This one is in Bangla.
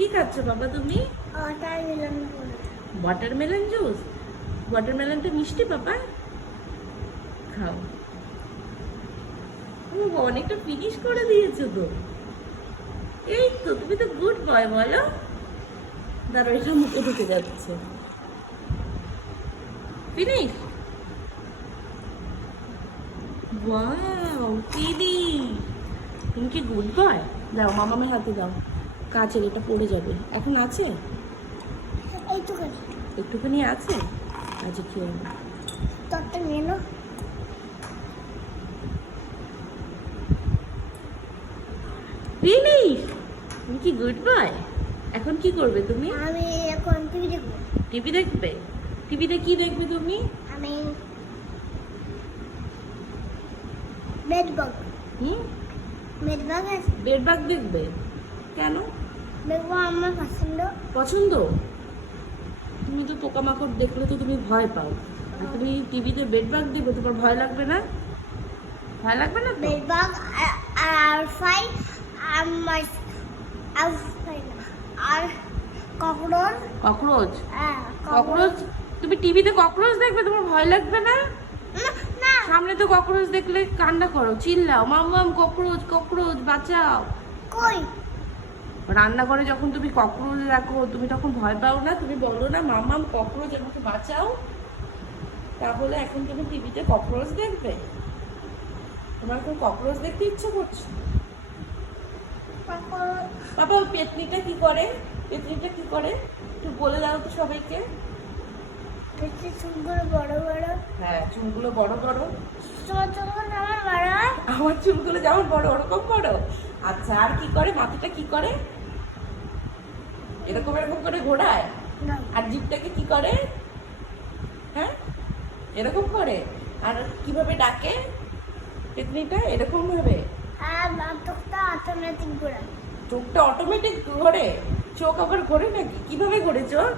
কি খাচ্ছ বাবা তুমি? Watermelon juice. ওয়াটারমেলনটা মিষ্টি বাবা, খাও। ও অনেকটা ফিনিশ করে দিয়েছো তো। এই তো, তুমি তো গুড বয় বলো। দাঁড়াও, এটা মুখে ঢুকে যাচ্ছে। ফিনিশ। Wow, finish. তুমি কি গুড বয়? দাও মামামের হাতে দাও। কাচের, এটা পড়ে যাবে। এখন আছে? একটুখানি আছে। আচ্ছা, খেয়ে নাও। ততটা নিয়ে নাও। ফিনিশ। তুমি কি গুড বয়? এখন কি করবে তুমি? আমি এখন টিভি দেখবো। টিভি দেখবে? টিভিতে কি দেখবে তুমি? আমি বেডবাগ হুম, বেডবাগ আছে। বেডবাগ দেখবে? কেন? দেখবো, আমার পছন্দ। পছন্দ? তুমি তো পোকামাকড় দেখলে তো তুমি ভয় পাও, আর তুমি টিভিতে বেডবাগ দেখবে, তোমার ভয় লাগবে না? ভয় লাগবে না তো? বেডবাগ আর ফাই আর ককরোচ। ককরোচ? ককরোচ? তুমি টিভিতে ককরোচ দেখবে, তোমার ভয় লাগবে না? না, সামনে তো ককরোচ দেখলে কান্না করো, চিল্লাও, মাম ককরোচ ককরোচ বাঁচাও। কই? রান্নাঘরে যখন তুমি ককরোচ রাখো, তুমি তখন ভয় পাও না? তুমি বলো না মাম ককরোচ আমাকে বাঁচাও? তাহলে এখন তুমি টিভিতে ককরোচ দেখবে? তোমার এখন ককরোচ দেখতে ইচ্ছে করছে? বাবা, ওই পেতনিটা কি করে? পেতনিটা কি করে একটু বলে দাও তো সবাইকে। চুলগুলো বড় বড়। হ্যাঁ, চুলগুলো বড় বড়। তোমার চুলগুলো আমার বড় হয়। আমার চুলগুলো যেমন বড় ওরকম বড়। আচ্ছা, আর কি করে? মাথাটা কি করে? এরকম এরকম করে ঘোরায়। না, আর জিভটাকে কি করে? হ্যাঁ, এরকম করে। আর কিভাবে ডাকে পেতনিটা? এরকম ভাবে। আর চোখটা অটোমেটিক ঘোরা। চোখটা অটোমেটিক ঘোরে? চোখ আবার ঘোরে নাকি? কিভাবে ঘোরে চোখ?